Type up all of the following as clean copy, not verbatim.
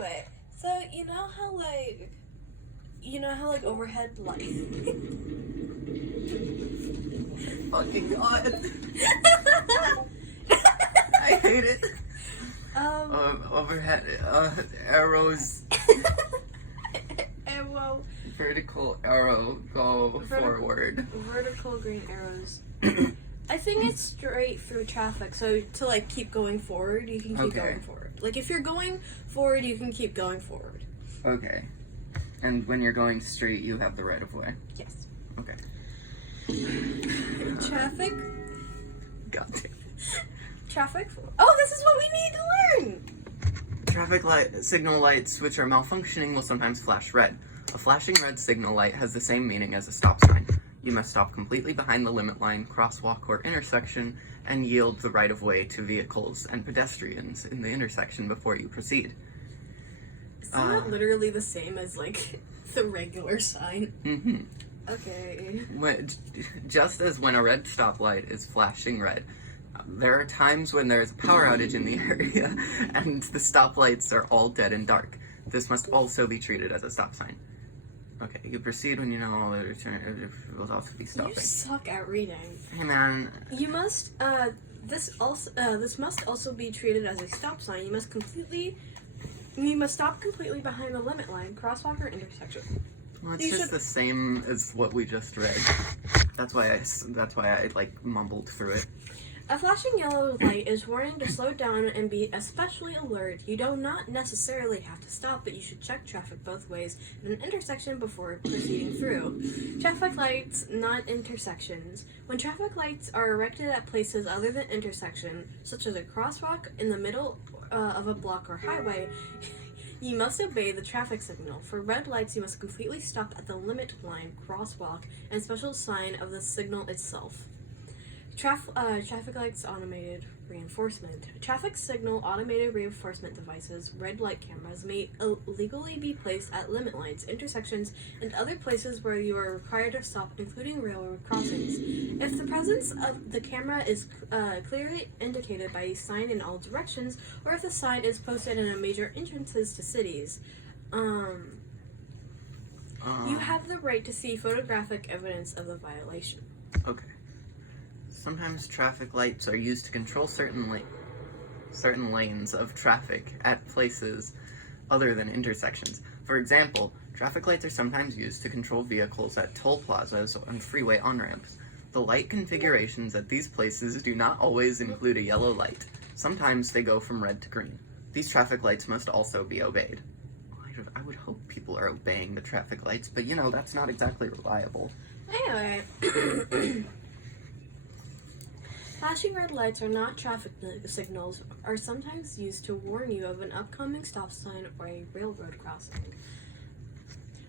Anyway, so you know how overhead light. Fucking God. I hate it. Overhead arrows. Arrow. Vertical arrow. Go forward. Vertical green arrows. I think it's straight through traffic, so to like keep going forward, you can keep going forward. Like if you're going forward, you can keep going forward. Okay. And when you're going straight, you have the right of way. Yes. Okay. Traffic. God damn. Traffic. Oh, this is what we need to learn. Traffic light signal lights which are malfunctioning will sometimes flash red. A flashing red signal light has the same meaning as a stop sign. You must stop completely behind the limit line, crosswalk, or intersection, and yield the right of way to vehicles and pedestrians in the intersection before you proceed. Isn't that literally the same as like the regular sign? Mm-hmm. Okay. Just as when a red stoplight is flashing red, there are times when there's a power outage in the area and the stoplights are all dead and dark. This must also be treated as a stop sign. Okay, you proceed when you know all the return will also be stopping. You suck at reading. Hey man. You must this must also be treated as a stop sign. You must stop completely behind the limit line, crosswalk, or intersection. Well, it's just the same as what we just read. That's why I like mumbled through it. A flashing yellow light is warning to slow down and be especially alert. You do not necessarily have to stop, but you should check traffic both ways in an intersection before proceeding through. Traffic lights, not intersections. When traffic lights are erected at places other than intersection, such as a crosswalk in the middle of a block or highway, you must obey the traffic signal. For red lights, you must completely stop at the limit line, crosswalk, and special sign of the signal itself. Traffic lights automated reinforcement. Traffic signal automated reinforcement devices, red light cameras, may legally be placed at limit lines, intersections, and other places where you are required to stop, including railroad crossings. If the presence of the camera is clearly indicated by a sign in all directions, or if the sign is posted in a major entrances to cities, you have the right to see photographic evidence of the violation. Okay. Sometimes traffic lights are used to control certain lanes of traffic at places other than intersections. For example, traffic lights are sometimes used to control vehicles at toll plazas and freeway on-ramps. The light configurations at these places do not always include a yellow light. Sometimes they go from red to green. These traffic lights must also be obeyed. I would hope people are obeying the traffic lights, but you know, that's not exactly reliable. Anyway. Flashing red lights are not traffic signals, are sometimes used to warn you of an upcoming stop sign or a railroad crossing.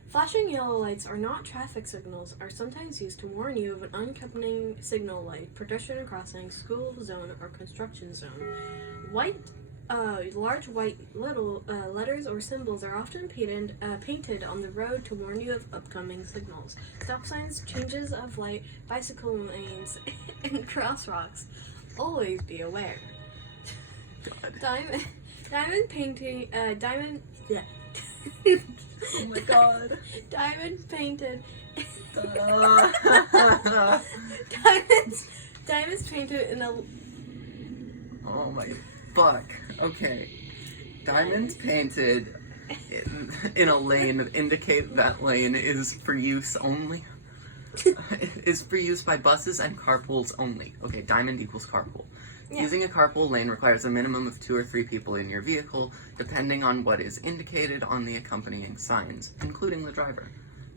Flashing yellow lights are not traffic signals, are sometimes used to warn you of an oncoming signal light, pedestrian crossing, school zone, or construction zone. Large white letters or symbols are often painted on the road to warn you of upcoming signals. Stop signs, changes of light, bicycle lanes, and crosswalks. Always be aware. God. Diamond painting. Yeah. Oh my God. Diamond painted. Diamonds painted in a. Oh my fuck. Okay. Diamonds painted in a lane indicate that lane is for use only. Is for use by buses and carpools only. Okay, diamond equals carpool. Yeah. Using a carpool lane requires a minimum of 2 or 3 people in your vehicle, depending on what is indicated on the accompanying signs, including the driver.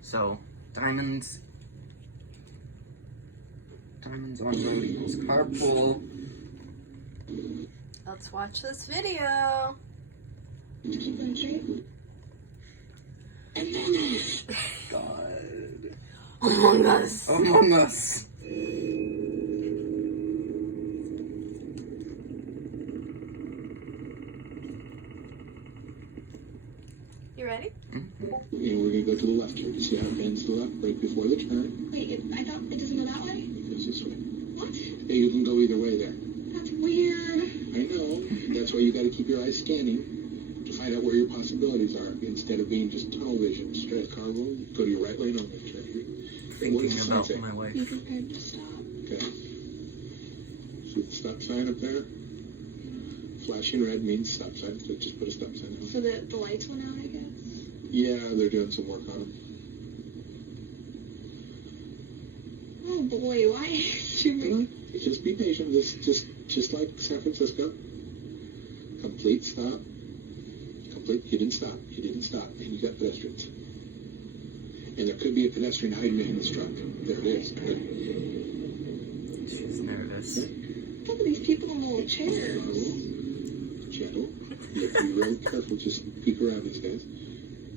So, diamonds on road equals carpool. Let's watch this video. God. Among Us. Among Us. You ready? Mm-hmm. And we're going to go to the left here. You see how it bends to the left right before the turn? Wait, I thought it doesn't go that way? It goes this way. What? Hey, you can go either way there. That's weird. I know. That's why you got to keep your eyes scanning. Find out where your possibilities are instead of being just tunnel vision. Straight car roll, go to your right lane only. What does Thinking the sign about say? my wife. Be prepared to stop. Okay. See the stop sign up there? Flashing red means stop sign, so just put a stop sign on. So the lights went out, I guess? Yeah, they're doing some work on them. Oh boy, why did you make... Just be patient. Just like San Francisco. Complete stop. Complete. You didn't stop. You didn't stop. And you got pedestrians. And there could be a pedestrian hiding behind this truck. There it is. Good. She's nervous. Look at these people in little chairs. Gentle. You have to be really careful. Just peek around these guys.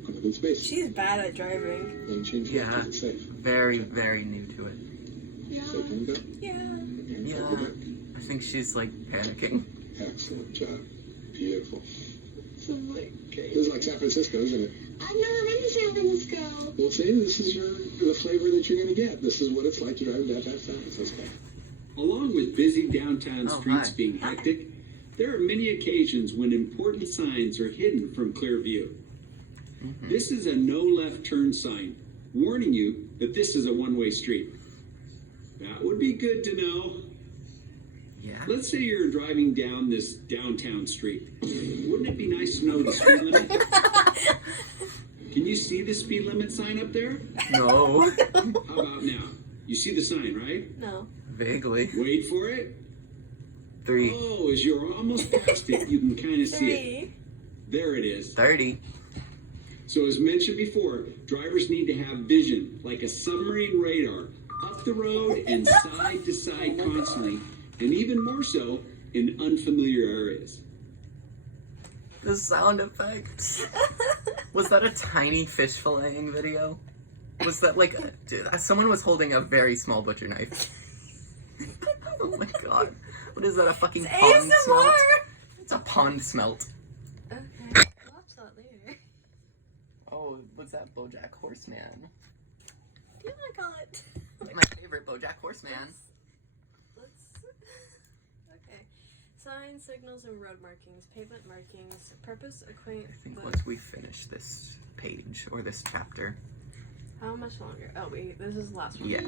Come up in space. She's bad at driving. Lane change. Yeah. It's safe. Very, very new to it. Yeah. Safe on the go. Yeah. And Yeah. over back. I think she's like panicking. Excellent job. Beautiful. So like, This is like San Francisco, isn't it? I've never been to San Francisco. Well, see, this is the flavor that you're going to get. This is what it's like driving downtown San Francisco. Along with busy downtown Oh, streets hi. being hectic, there are many occasions when important signs are hidden from clear view. This is a no left turn sign, warning you that this is a one-way street. That would be good to know. Yeah. Let's say you're driving down this downtown street. Wouldn't it be nice to know the speed limit? Can you see the speed limit sign up there? No. How about now? You see the sign, right? No. Vaguely. Wait for it. 3. Oh, as you're almost past it, you can kind of see it. 3. There it is. 30. So as mentioned before, drivers need to have vision, like a submarine radar, up the road and side to side constantly, and even more so in unfamiliar areas. The sound effects. Was that a tiny fish filleting video? Was that like someone was holding a very small butcher knife? Oh my god. What is that, a fucking It's pond smelt? ASMR! It's a pond smelt. Okay. Watch that later. Oh, what's that, BoJack Horseman? Do you want to call it? My favorite, BoJack Horseman. Let's. Okay. Signs, signals, and road markings. Pavement markings. Purpose, acquaint. I think with- once we finish this page, or this chapter. How much longer? Oh, wait. This is the last one. Yeah.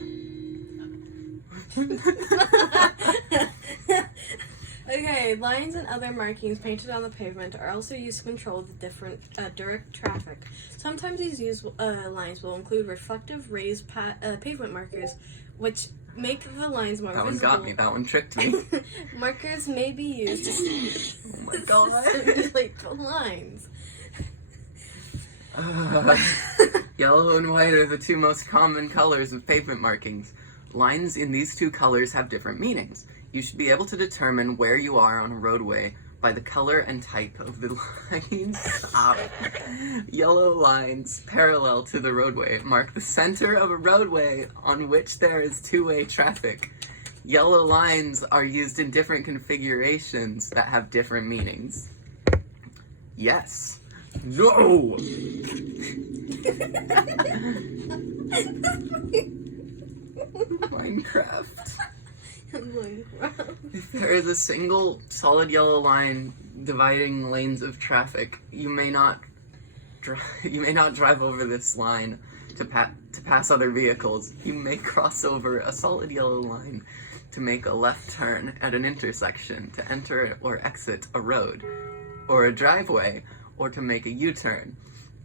Okay, lines and other markings painted on the pavement are also used to control the different direct traffic. Sometimes these lines will include reflective raised pavement markers, which make the lines more That one visible. got me. That one tricked me. Markers may be used to Oh my god. simulate the lines. Yellow and white are the two most common colors of pavement markings. Lines in these two colors have different meanings. You should be able to determine where you are on a roadway by the color and type of the lines. Stop. Yellow lines parallel to the roadway mark the center of a roadway on which there is two-way traffic. Yellow lines are used in different configurations that have different meanings. Yes. No! Minecraft. If there is a single solid yellow line dividing lanes of traffic, you may not drive over this line to pass other vehicles. You may cross over a solid yellow line to make a left turn at an intersection, to enter or exit a road or a driveway, or to make a U-turn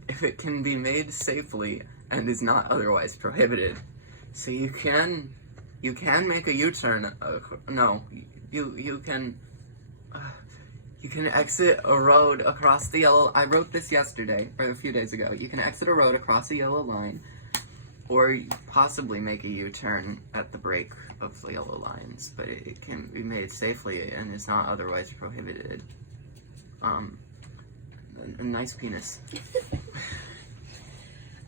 if it can be made safely and is not otherwise prohibited. So you can make a U-turn. You can exit a road across the yellow. I wrote this yesterday or a few days ago. You can exit a road across a yellow line, or possibly make a U-turn at the break of the yellow lines, but it can be made safely and is not otherwise prohibited. A nice penis.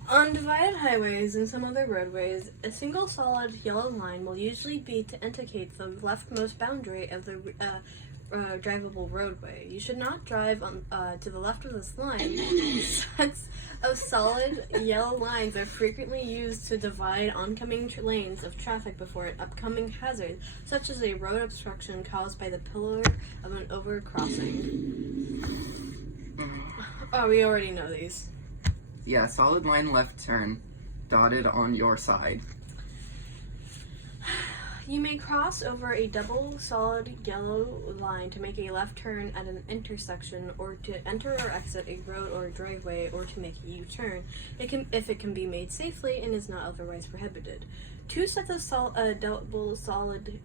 On divided highways and some other roadways, a single solid yellow line will usually be to indicate the leftmost boundary of the drivable roadway. You should not drive on to the left of this line. Sets of solid yellow lines are frequently used to divide oncoming lanes of traffic before an upcoming hazard, such as a road obstruction caused by the pillar of an overcrossing. Oh, we already know these. Yeah, solid line left turn, dotted on your side. You may cross over a double solid yellow line to make a left turn at an intersection, or to enter or exit a road or driveway, or to make a U-turn, if it can be made safely and is not otherwise prohibited. Two sets of double solid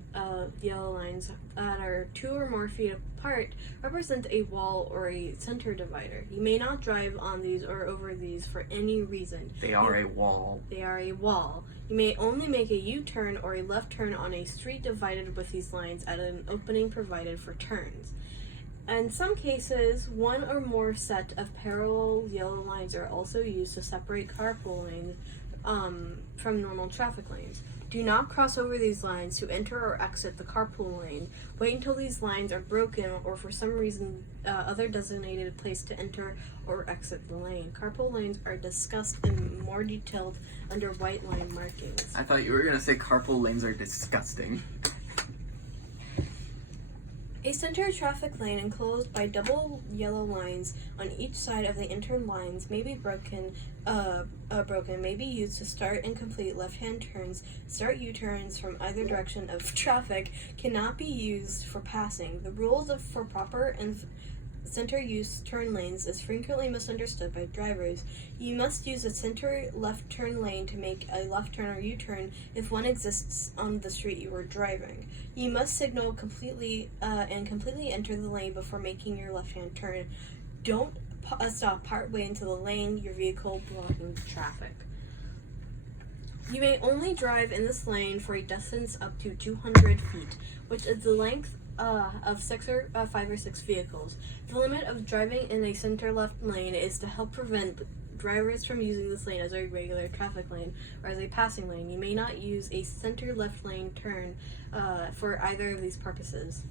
yellow lines that are 2 or more feet apart represent a wall or a center divider. You may not drive on these or over these for any reason. They are a wall. They are a wall. You may only make a U-turn or a left turn on a street divided with these lines at an opening provided for turns. In some cases, one or more set of parallel yellow lines are also used to separate carpool lanes from normal traffic lanes. Do not cross over these lines to enter or exit the carpool lane. Wait until these lines are broken or for some reason other designated place to enter or exit the lane. Carpool lanes are discussed in more detail under white line markings. I thought you were gonna say carpool lanes are disgusting. A center traffic lane enclosed by double yellow lines on each side of the entered lines may be broken, may be used to start and complete left-hand turns. Start U-turns from either direction of traffic cannot be used for passing. The rules for proper and center use turn lanes is frequently misunderstood by drivers. You must use a center left turn lane to make a left turn or U-turn if one exists on the street you are driving. You must signal completely enter the lane before making your left-hand turn. Don't stop partway into the lane, your vehicle blocking traffic. You may only drive in this lane for a distance up to 200 feet, which is the length of 5 or 6 vehicles. The limit of driving in a center left lane is to help prevent drivers from using this lane as a regular traffic lane or as a passing lane. You may not use a center left lane turn for either of these purposes.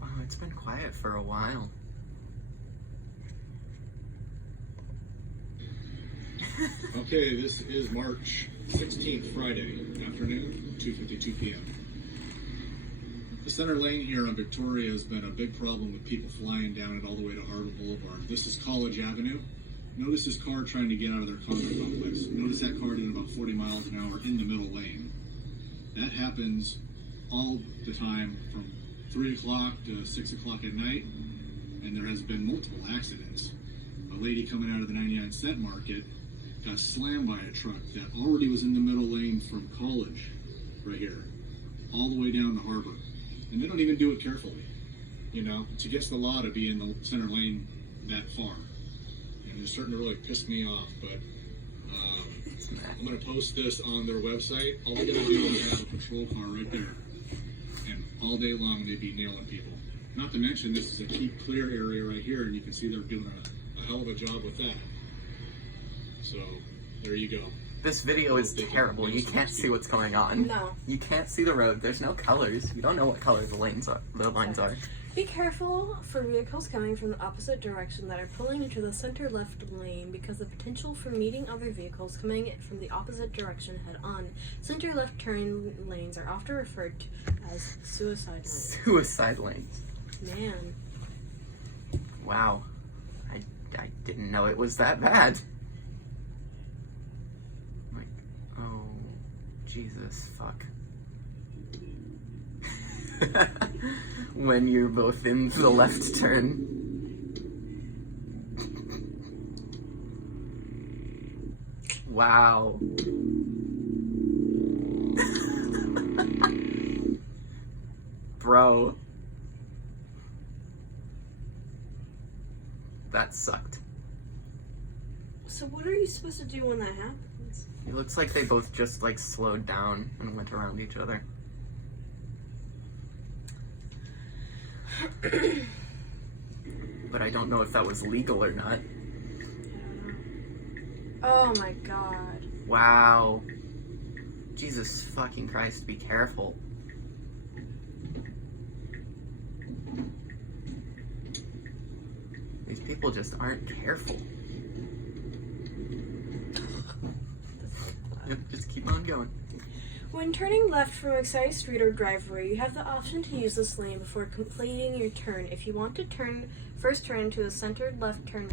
Wow, it's been quiet for a while. Okay, this is March 16th, Friday afternoon, 2:52 p.m. The center lane here on Victoria has been a big problem with people flying down it all the way to Harbor Boulevard. This is College Avenue. Notice this car trying to get out of their condo complex. Notice that car doing about 40 miles an hour in the middle lane. That happens all the time from 3 o'clock to 6 o'clock at night, and there has been multiple accidents. A lady coming out of the 99-cent market got slammed by a truck that already was in the middle lane from College, right here, all the way down to Harbor. And they don't even do it carefully. You know, it's against the law to be in the center lane that far. And it's starting to really piss me off, but I'm going to post this on their website. All they're going to do is have a patrol car right there. And all day long they'd be nailing people. Not to mention this is a keep clear area right here, and you can see they're doing a hell of a job with that. So, there you go. This video is terrible. You can't see what's going on. No. You can't see the road. There's no colors. You don't know what color the lines are. Be careful for vehicles coming from the opposite direction that are pulling into the center left lane because the potential for meeting other vehicles coming from the opposite direction head on. Center left turn lanes are often referred to as suicide lanes. Suicide lanes. Man. Wow. I didn't know it was that bad. Like, oh, Jesus, fuck. When you're both in the left turn. Wow. Bro. That sucked. So what are you supposed to do when that happens? It looks like they both just like slowed down and went around each other. But I don't know if that was legal or not. Oh my god. Wow. Jesus fucking Christ, be careful. These people just aren't careful. Yep, just keep on going. When turning left from a side street or driveway, you have the option to use this lane before completing your turn. If you want to first turn to a centered left turn